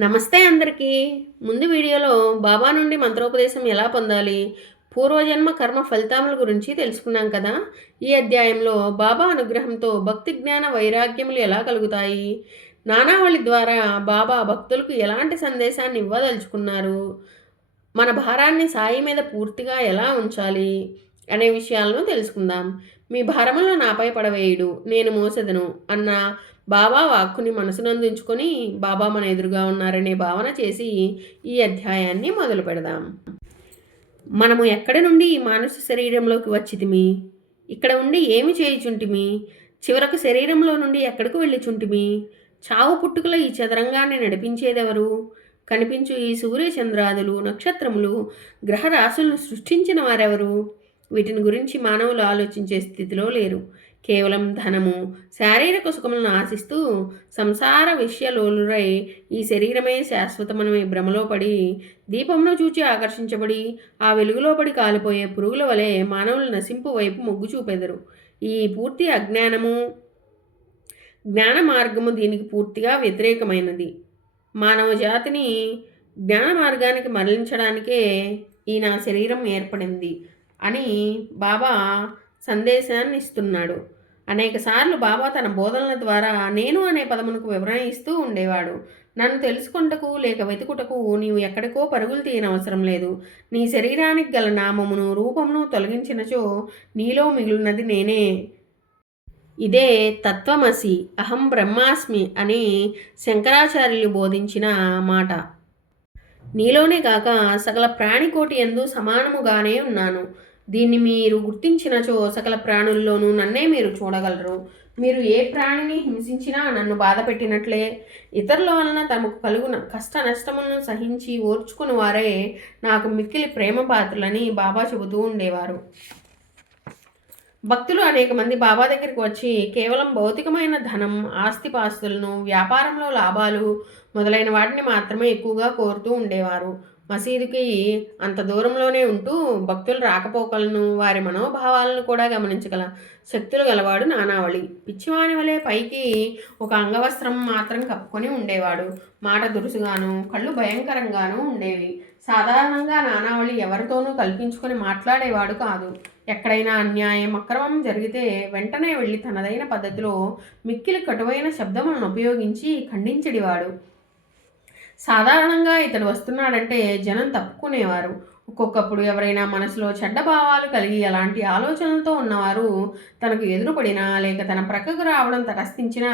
నమస్తే అందరికీ. ముందు వీడియోలో బాబా నుండి మంత్రోపదేశం ఎలా పొందాలి? పూర్వజన్మ కర్మ ఫలితాముల గురించి తెలుసుకున్నాం కదా. ఈ అధ్యాయంలో బాబా అనుగ్రహంతో భక్తి జ్ఞాన వైరాగ్యములు ఎలా కలుగుతాయి? నానావళి ద్వారా బాబా భక్తులకు ఎలాంటి సందేశాన్ని ఇవ్వదలుచుకున్నారు? మన భారాన్ని సాయి మీద పూర్తిగా ఎలా ఉంచాలి? అనే విషయాలను తెలుసుకుందాం. మీ భారములను నాపై పడవేయుడు నేను మోసెదను అన్న బాబా వాక్కుని మనసునందించుకొని బాబా మన ఎదురుగా ఉన్నారనే భావన చేసి ఈ అధ్యాయాన్ని మొదలు పెడదాం. మనము ఎక్కడి నుండి ఈ మానస శరీరంలోకి వచ్చితిమి? ఇక్కడ ఉండి ఏమి చేయుచుంటిమి? చివరకు శరీరంలో నుండి ఎక్కడికి వెళ్ళిచుంటిమి? చావు పుట్టుకల ఈ చదరంగాన్ని నడిపించేదెవరు? కనిపించు ఈ సూర్య చంద్రాదులు నక్షత్రములు గ్రహరాశులను సృష్టించిన వారెవరు? వీటిని గురించి మానవులు ఆలోచించే స్థితిలో లేరు. కేవలం ధనము శారీరక సుఖములను ఆశిస్తూ సంసార విషయలోలురై ఈ శరీరమే శాశ్వతమనమే భ్రమలో పడి దీపంలో చూచి ఆకర్షించబడి ఆ వెలుగులో పడి కాలిపోయే పురుగుల వలె మానవులు నశింపు వైపు మొగ్గు చూపెదరు. ఈ పూర్తి అజ్ఞానము జ్ఞాన మార్గము దీనికి పూర్తిగా వ్యతిరేకమైనది. మానవ జాతిని జ్ఞాన మార్గానికి మరలించడానికే ఈ నా శరీరం ఏర్పడింది. అని బాబా సందేశాన్ని ఇస్తున్నాడు. అనేక సార్లు బాబా తన బోధనల ద్వారా నేను అనే పదమునకు వివరణ ఇస్తూ ఉండేవాడు. నన్ను తెలుసుకుంటకు లేక వెతుకుటకు నీవు ఎక్కడికో పరుగులు తీయనవసరం లేదు. నీ శరీరానికి గల నామమును రూపమును తొలగించినచో నీలో మిగిలినది నేనే. ఇదే తత్వమసి అహం బ్రహ్మాస్మి అని శంకరాచార్యులు బోధించిన మాట. నీలోనే కాక సకల ప్రాణికోటి ఎందు సమానముగానే ఉన్నాను. దీన్ని మీరు గుర్తించినచో సకల ప్రాణుల్లోనూ నన్నే మీరు చూడగలరు. మీరు ఏ ప్రాణిని హింసించినా నన్ను బాధ పెట్టినట్లే. ఇతరుల వలన తమకు కలుగున కష్ట నష్టములను సహించి ఓర్చుకుని వారే నాకు మిక్కిలి ప్రేమ పాత్రలని బాబా చెబుతూ ఉండేవారు. భక్తులు అనేక మంది బాబా దగ్గరికి వచ్చి కేవలం భౌతికమైన ధనం ఆస్తిపాస్తులను వ్యాపారంలో లాభాలు మొదలైన వాటిని మాత్రమే ఎక్కువగా కోరుతూ ఉండేవారు. మసీదుకి అంత దూరంలోనే ఉంటూ భక్తులు రాకపోకలను వారి మనోభావాలను కూడా గమనించగల శక్తులు గలవాడు నానావళి. పిచ్చివాని వలె పైకి ఒక అంగవస్త్రం మాత్రం కప్పుకొని ఉండేవాడు. మాట దురుసుగాను కళ్ళు భయంకరంగాను ఉండేవి. సాధారణంగా నానావళి ఎవరితోనూ కల్పించుకొని మాట్లాడేవాడు కాదు. ఎక్కడైనా అన్యాయం అక్రమం జరిగితే వెంటనే వెళ్ళి తనదైన పద్ధతిలో మిక్కిలి కటువైన శబ్దములను ఉపయోగించి ఖండించడివాడు. సాధారణంగా ఇతడు వస్తున్నాడంటే జనం తప్పుకునేవారు. ఒక్కొక్కప్పుడు ఎవరైనా మనసులో చెడ్డ భావాలు కలిగి అలాంటి ఆలోచనలతో ఉన్నవారు తనకు ఎదురుపడినా లేక తన ప్రక్కకు రావడం తటస్థించినా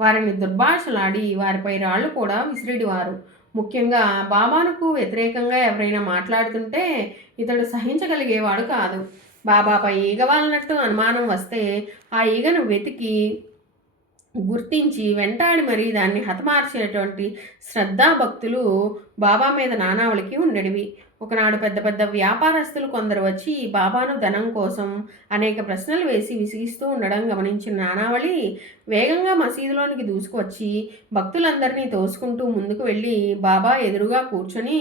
వారిని దుర్భాషలాడి వారిపై రాళ్ళు కూడా విసిరిడివారు ముఖ్యంగా బాబానుకు వ్యతిరేకంగా ఎవరైనా మాట్లాడుతుంటే ఇతడు సహించగలిగేవాడు కాదు. బాబాపై ఈగ వాళ్ళనట్టు అనుమానం వస్తే ఆ ఈగను వెతికి గుర్తించి వెంటాడి మరీ దాన్ని హతమార్చేటువంటి శ్రద్ధాభక్తులు బాబా మీద నానావళికి ఉండడివి ఒకనాడు పెద్ద పెద్ద వ్యాపారస్తులు కొందరు వచ్చి బాబాను ధనం కోసం అనేక ప్రశ్నలు వేసి విసిగిస్తూ ఉండడం గమనించిన నానావళి వేగంగా మసీదులోనికి దూసుకువచ్చి భక్తులందరినీ తోసుకుంటూ ముందుకు వెళ్ళి బాబా ఎదురుగా కూర్చొని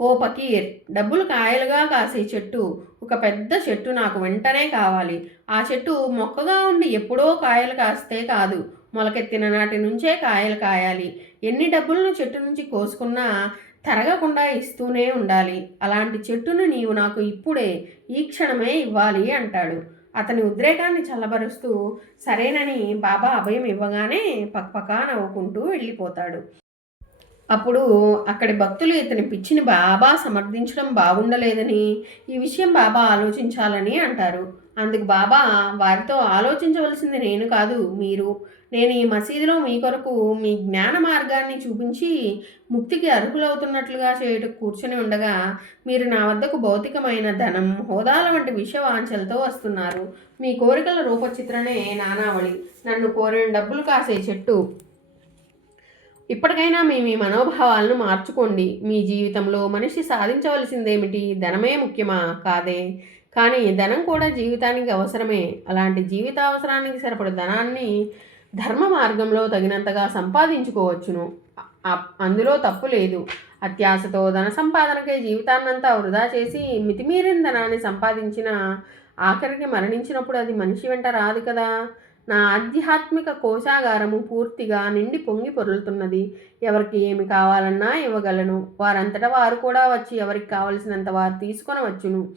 ఓ పకీర్ డబ్బులు కాయలుగా కాసే చెట్టు ఒక పెద్ద చెట్టు నాకు వెంటనే కావాలి. ఆ చెట్టు మొక్కగా ఉండి ఎప్పుడో కాయలు కాస్తే కాదు. మొలకెత్తిన నాటి నుంచే కాయలు కాయాలి. ఎన్ని డబ్బులను చెట్టు నుంచి కోసుకున్నా తరగకుండా ఇస్తూనే ఉండాలి. అలాంటి చెట్టును నీవు నాకు ఇప్పుడే ఈ క్షణమే ఇవ్వాలి అంటాడు. అతని ఉద్రేకాన్ని చల్లబరుస్తూ సరేనని బాబా అభయం ఇవ్వగానే పక్పక నవ్వుకుంటూ వెళ్ళిపోతాడు. అప్పుడు అక్కడి భక్తులు ఇతని పిచ్చిని బాబా సమర్థించడం బాగుండలేదని ఈ విషయం బాబా ఆలోచించాలని అంటారు. అందుకు బాబా వారితో ఆలోచించవలసింది నేను కాదు మీరు. నేను ఈ మసీదులో మీ కొరకు మీ జ్ఞాన మార్గాన్ని చూపించి ముక్తికి అర్హులవుతున్నట్లుగా చేయుటకు కూర్చొని ఉండగా మీరు నా వద్దకు భౌతికమైన ధనం హోదాల వంటి విషవాంఛలతో వస్తున్నారు. మీ కోరికల రూపచిత్రనే నానావళి. నన్ను కోరిన డబ్బులు కాసే చెట్టు ఇప్పటికైనా మీ మీ మనోభావాలను మార్చుకోండి. మీ జీవితంలో మనిషి సాధించవలసిందేమిటి? ధనమే ముఖ్యమా? కాదే. కానీ ధనం కూడా జీవితానికి అవసరమే. అలాంటి జీవిత అవసరానికి సరిపడ ధనాన్ని ధర్మ మార్గంలో తగినంతగా సంపాదించుకోవచ్చును. అందులో తప్పు లేదు. అత్యాశతో ధన సంపాదనకే జీవితాన్నంతా వృధా చేసి మితిమీరిన ధనాన్ని సంపాదించిన ఆఖరికి మరణించినప్పుడు అది మనిషి వెంట రాదు కదా. నా ఆధ్యాత్మిక కోశాగారము పూర్తిగా నిండి పొంగి పొరులుతున్నది. ఎవరికి ఏమి కావాలన్నా ఇవ్వగలను. వారంతటా వారు కూడా వచ్చి ఎవరికి కావలసినంత వారు తీసుకొనవచ్చును.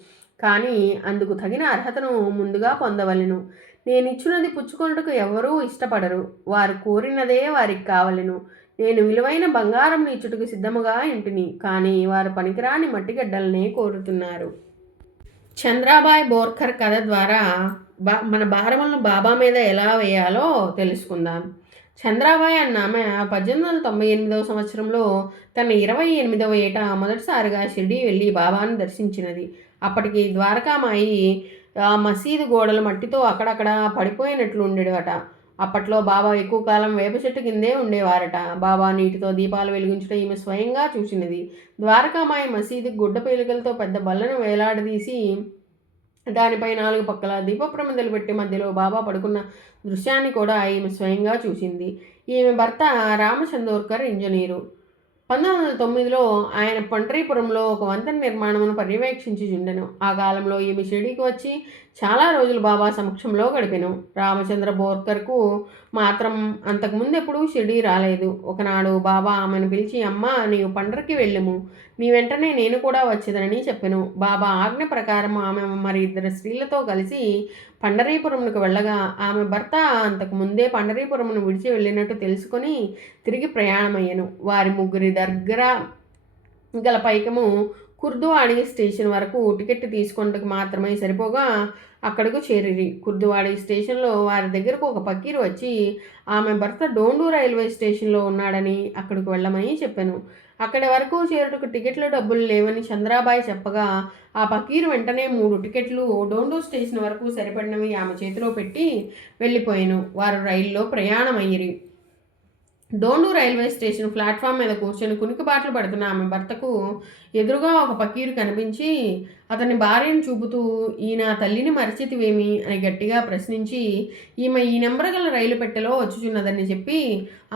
కానీ అందుకు తగిన అర్హతను ముందుగా పొందవలను. నేను ఇచ్చినది పుచ్చుకొనుటకు ఎవరూ ఇష్టపడరు. వారు కోరినదే వారికి కావలెను. నేను విలువైన బంగారం ఇచ్చుటకు సిద్ధముగా ఇంటిని. కానీ వారు పనికిరాని మట్టిగడ్డలనే కోరుతున్నారు. చంద్రాబాయ్ బోర్కర్ కథ ద్వారా బా మన భారములను బాబా మీద ఎలా వేయాలో తెలుసుకుందాం. చంద్రాబాయ్ అన్న ఆమె పద్దెనిమిది వందల తొంభై ఎనిమిదవ సంవత్సరంలో తన ఇరవై ఎనిమిదవ ఏట మొదటిసారిగా షిరిడి వెళ్ళి బాబాను దర్శించినది. అప్పటికి ద్వారకామాయి ఆ మసీదు గోడల మట్టితో అక్కడక్కడ పడిపోయినట్లు ఉండేవాట అప్పట్లో బాబా ఎక్కువ కాలం వేప చెట్టు కిందే ఉండేవారట. బాబా నీటితో దీపాలు వెలిగించడం ఈమె స్వయంగా చూసినది. ద్వారకామాయి మసీదు గుడ్డ పేలికలతో పెద్ద బల్లను వేలాడదీసి దానిపై నాలుగు పక్కల దీపప్రమిదలు పెట్టి మధ్యలో బాబా పడుకున్న దృశ్యాన్ని కూడా ఈమె స్వయంగా చూసింది. ఈమె భర్త రామచందోర్కర్ ఇంజనీరు. పంతొమ్మిది వందల తొమ్మిదిలో ఆయన పండ్రీపురంలో ఒక వంతెన నిర్మాణమును పర్యవేక్షించి చుండెను ఆ కాలంలో ఈమె షిరిడీకి వచ్చి చాలా రోజులు బాబా సమక్షంలో గడిపెను. రామచంద్ర బోర్కర్కు మాత్రం అంతకుముందు ఎప్పుడూ షిరిడీ రాలేదు. ఒకనాడు బాబా ఆమెను పిలిచి అమ్మ నీవు పండ్రకి వెళ్ళము. నీ వెంటనే నేను కూడా వచ్చేదనని చెప్పాను బాబా ఆజ్ఞ ప్రకారం ఆమె మరి ఇద్దరు స్త్రీలతో కలిసి పండరీపురంకు వెళ్ళగా ఆమె భర్త అంతకు ముందే పండరీపురమును విడిచి వెళ్ళినట్టు తెలుసుకొని తిరిగి ప్రయాణమయ్యాను. వారి ముగ్గురి దగ్గర గల పైకము కుర్దువాడి స్టేషన్ వరకు టికెట్ తీసుకున్నట్టుకు మాత్రమే సరిపోగా అక్కడకు చేరిరి. కుర్దువాడి స్టేషన్లో వారి దగ్గరకు ఒక పకీరు వచ్చి ఆమె భర్త డోండు రైల్వే స్టేషన్లో ఉన్నాడని అక్కడికి వెళ్ళమని చెప్పాను. అక్కడి వరకు చేరుటకు టికెట్లు డబ్బులు లేవని చంద్రాబాయి చెప్పగా ఆ పకీరు వెంటనే మూడు టికెట్లు డోండు స్టేషన్ వరకు సరిపడినవి ఆమె చేతిలో పెట్టి వెళ్ళిపోయాను. వారు రైల్లో ప్రయాణమయ్యిరి. డోండు రైల్వే స్టేషన్ ప్లాట్ఫామ్ మీద కూర్చొని కునికిబాట్లు పడుతున్న ఆమె భర్తకు ఎదురుగా ఒక పకీరు కనిపించి అతని భార్యను చూపుతూ ఈయన తల్లిని మరచితివేమి అని గట్టిగా ప్రశ్నించి ఈమె ఈ నెంబర్ గల రైలు పెట్టెలో వచ్చుచున్నదని చెప్పి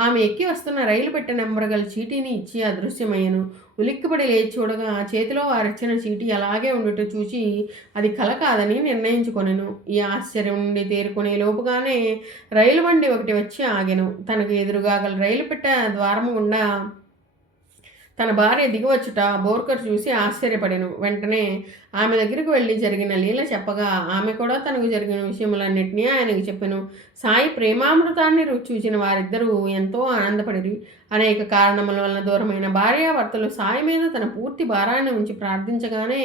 ఆమె ఎక్కి వస్తున్న రైలు పెట్టె నెంబర్ గల చీటీని ఇచ్చి అదృశ్యమయ్యను. ఉలిక్కిపడి లేచి చూడగా చేతిలో వారిచ్చిన చీటీ అలాగే ఉండుట చూసి అది కల కాదని నిర్ణయించుకొనెను. ఈ ఆశ్చర్యం నుండి తేరుకునే లోపుగానే రైలు బండి ఒకటి వచ్చి ఆగెను. తనకు ఎదురుగా గల రైలు పెట్టె ద్వారము గుండా తన భార్య దిగివచ్చుట బోర్కర్ చూసి ఆశ్చర్యపడెను. వెంటనే ఆమె దగ్గరికి వెళ్ళి జరిగిన లీల చెప్పగా ఆమె కూడా తనకు జరిగిన విషయములన్నింటినీ ఆయనకు చెప్పెను. సాయి ప్రేమామృతాన్ని చూసిన వారిద్దరూ ఎంతో ఆనందపడిరి. అనేక కారణముల వలన దూరమైన భార్యాభర్తలు సాయి మీద తన పూర్తి భారాన్ని ఉంచి ప్రార్థించగానే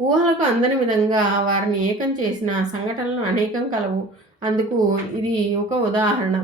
ఊహలకు అందని విధంగా వారిని ఏకం చేసిన సంఘటనలు అనేకం కలవు. అందుకు ఇది ఒక ఉదాహరణ.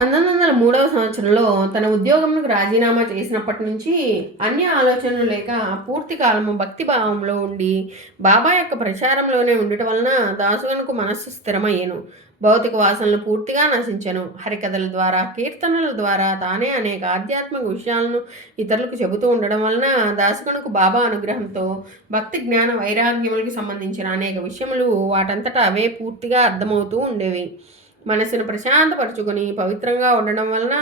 పంతొమ్మిది వందల మూడవ సంవత్సరంలో తన ఉద్యోగంకు రాజీనామా చేసినప్పటి నుంచి అన్ని ఆలోచనలు లేక పూర్తి కాలము భక్తి భావంలో ఉండి బాబా యొక్క ప్రచారంలోనే ఉండటం వలన దాసుగనుకు మనస్సు స్థిరమయ్యాను. భౌతిక వాసనలు పూర్తిగా నశించను. హరికథల ద్వారా కీర్తనల ద్వారా తానే అనేక ఆధ్యాత్మిక విషయాలను ఇతరులకు చెబుతూ ఉండడం వలన దాసుగనుకు బాబా అనుగ్రహంతో భక్తి జ్ఞాన వైరాగ్యములకు సంబంధించిన అనేక విషయములు వాటంతటా అవే పూర్తిగా అర్థమవుతూ ఉండేవి. మనసును ప్రశాంతపరచుకొని పవిత్రంగా ఉండడం వలన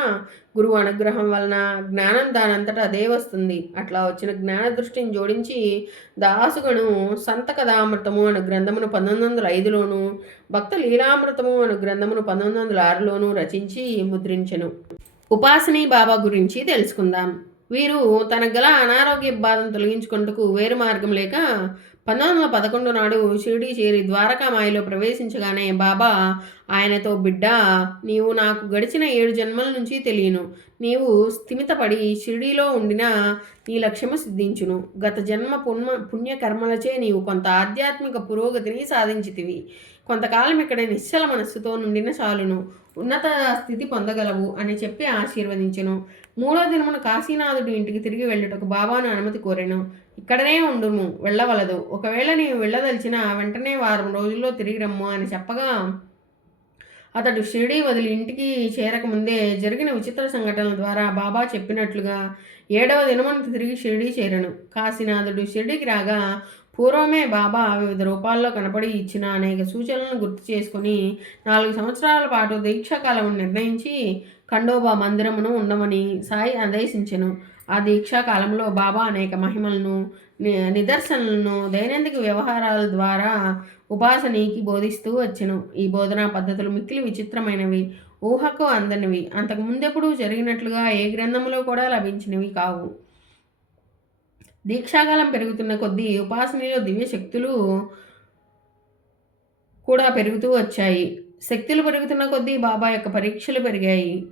గురువు అనుగ్రహం వలన జ్ఞానం దానంతటా అదే వస్తుంది. అట్లా వచ్చిన జ్ఞాన దృష్టిని జోడించి దాసుగను సంత కథామృతము అను గ్రంథమును పంతొమ్మిది వందల ఐదులోను భక్త లీలామృతము అను గ్రంథమును పంతొమ్మిది వందల ఆరులోను రచించి ముద్రించెను. ఉపాసనీ బాబా గురించి తెలుసుకుందాం. వీరు తనకు గల అనారోగ్య బాధను తొలగించుకుంటూ వేరు మార్గం లేక పంతొమ్మిది వందల పదకొండు నాడు షిరిడి చేరి ద్వారకామాయిలో ప్రవేశించగానే బాబా ఆయనతో బిడ్డ నీవు నాకు గడిచిన ఏడు జన్మల నుంచి తెలియను. నీవు స్థిమితపడి షిరిడీలో ఉండిన నీ లక్ష్యము సిద్ధించును. గత జన్మ పుణ్య పుణ్యకర్మలచే నీవు కొంత ఆధ్యాత్మిక పురోగతిని సాధించితివి. కొంతకాలం ఇక్కడ నిశ్చల మనస్సుతో నుండిన చాలును. ఉన్నత స్థితి పొందగలవు అని చెప్పి ఆశీర్వదించెను. మూడో దినమున కాశీనాథుడి ఇంటికి తిరిగి వెళ్ళుటకు బాబాను అనుమతి కోరాను. ఇక్కడనే ఉండుము వెళ్ళవలదు. ఒకవేళ నీవు వెళ్ళదలిచిన వెంటనే వారం రోజుల్లో తిరిగి రమ్ము అని చెప్పగా అతడు షిరిడీ వదిలి ఇంటికి చేరకముందే జరిగిన విచిత్ర సంఘటనల ద్వారా బాబా చెప్పినట్లుగా ఏడవ దినమంత తిరిగి షిరిడీ చేరను. కాశీనాథుడు షిరిడీకి రాగా పూర్వమే బాబా వివిధ రూపాల్లో కనపడి ఇచ్చిన అనేక సూచనలను గుర్తు చేసుకుని నాలుగు సంవత్సరాల పాటు దీక్షాకాలం నిర్ణయించి ఖండోబా మందిరమును ఉండమని సాయి ఆదేశించెను. ఆ దీక్షా కాలంలో బాబా అనేక మహిమలను ని- నిదర్శనలను దైనందిక వ్యవహారాల ద్వారా ఉపాసనీకి బోధిస్తూ వచ్చెను. ఈ బోధనా పద్ధతులు మిక్కిలి విచిత్రమైనవి ఊహకు అందనివి. అంతకు ముందెప్పుడు జరిగినట్లుగా ఏ గ్రంథములో కూడా లభించినవి కావు. దీక్షాకాలం పెరుగుతున్న కొద్దీ ఉపాసనలో దివ్య శక్తులు కూడా పెరుగుతూ వచ్చాయి. శక్తులు పెరుగుతున్న కొద్దీ బాబా యొక్క పరీక్షలు పెరిగాయి.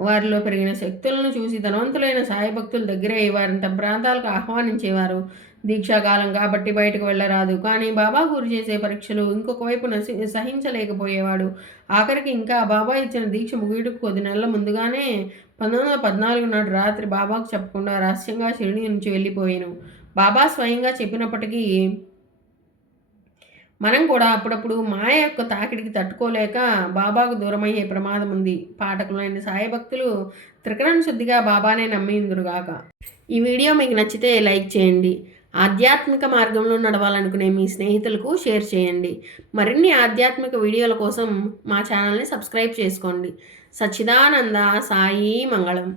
వారిలో పెరిగిన శక్తులను చూసి ధనవంతులైన సాయి భక్తుల దగ్గరే వారిని తమ ప్రాంతాలకు ఆహ్వానించేవారు. దీక్షాకాలం కాబట్టి బయటకు వెళ్ళరాదు. కానీ బాబా గురి చేసే పరీక్షలు ఇంకొక వైపు సహించలేకపోయేవాడు. ఆఖరికి ఇంకా బాబా ఇచ్చిన దీక్ష ముగియటకు కొద్ది నెలల ముందుగానే పంతొమ్మిది వందల పద్నాలుగు నాడు రాత్రి బాబాకు చెప్పకుండా రహస్యంగా షిరిడి నుంచి వెళ్ళిపోయాను. బాబా స్వయంగా చెప్పినప్పటికీ మనం కూడా అప్పుడప్పుడు మాయ యొక్క తాకిడికి తట్టుకోలేక బాబాకు దూరమయ్యే ప్రమాదం ఉంది. పాఠకులైన సాయి భక్తులు త్రికరణ శుద్ధిగా బాబానే నమ్మిందురుగాక ఈ వీడియో మీకు నచ్చితే లైక్ చేయండి. ఆధ్యాత్మిక మార్గంలో నడవాలనుకునే మీ స్నేహితులకు షేర్ చేయండి. మరిన్ని ఆధ్యాత్మిక వీడియోల కోసం మా ఛానల్ని సబ్స్క్రైబ్ చేసుకోండి. సచ్చిదానంద సాయి మంగళం.